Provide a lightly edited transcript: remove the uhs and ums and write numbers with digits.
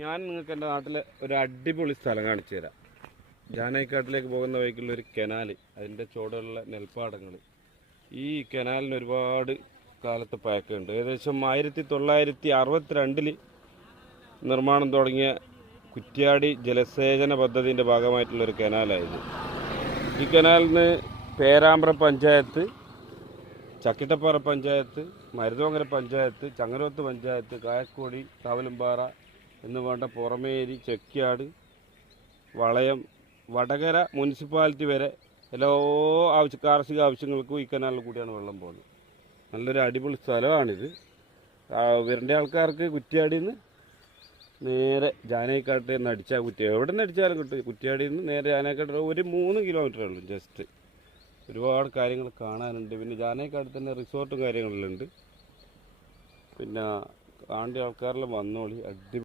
ഞാൻ നിങ്ങൾക്ക് എൻ്റെ നാട്ടിലെ ഒരു അടിപൊളി സ്ഥലം കാണിച്ചു തരാം. ജാനൈക്കാട്ടിലേക്ക് പോകുന്ന വഴിക്കുള്ള ഒരു കനാല്, അതിൻ്റെ ചുവടുള്ള നെൽപ്പാടങ്ങൾ. ഈ കനാലിന് ഒരുപാട് കാലത്ത് പഴക്കമുണ്ട്. ഏകദേശം 1962 നിർമ്മാണം തുടങ്ങിയ കുറ്റ്യാടി ജലസേചന പദ്ധതിൻ്റെ ഭാഗമായിട്ടുള്ളൊരു കനാലായത്. ഈ കനാലിന് പേരാമ്പ്ര പഞ്ചായത്ത്, ചക്കിട്ടപ്പാറ പഞ്ചായത്ത്, മരുതോങ്കര പഞ്ചായത്ത്, ചങ്ങരോത്ത് പഞ്ചായത്ത്, കായക്കോടി, കാവലുംപാറ എന്ന് വേണ്ട പുറമേരി, ചെക്കിയാട്, വളയം, വടകര മുനിസിപ്പാലിറ്റി വരെ എല്ലാ കാർഷിക ആവശ്യങ്ങൾക്കും ഈ കനാലിൽ കൂടിയാണ് വെള്ളം പോകുന്നത്. നല്ലൊരു അടിപൊളി സ്ഥലമാണിത്. വരേണ്ട ആൾക്കാർക്ക് കുറ്റ്യാടിയിൽ നിന്ന് നേരെ ജാനൈക്കാട്ടിൽ നിന്ന് അടിച്ചാൽ എവിടെ നിന്ന് അടിച്ചാലും കിട്ടും. കുറ്റ്യാടിയിൽ നിന്ന് നേരെ ജാനൈക്കാട്ട് ഒരു 3 കിലോമീറ്ററേ ഉള്ളൂ. ജസ്റ്റ് ഒരുപാട് കാര്യങ്ങൾ കാണാനുണ്ട്. പിന്നെ ജാനൈക്കാട്ടിൽ തന്നെ റിസോർട്ടും കാര്യങ്ങളെല്ലാം ഉണ്ട്. പിന്നെ കാണേണ്ട ആൾക്കാരെല്ലാം വന്നോളി. അടിപൊളി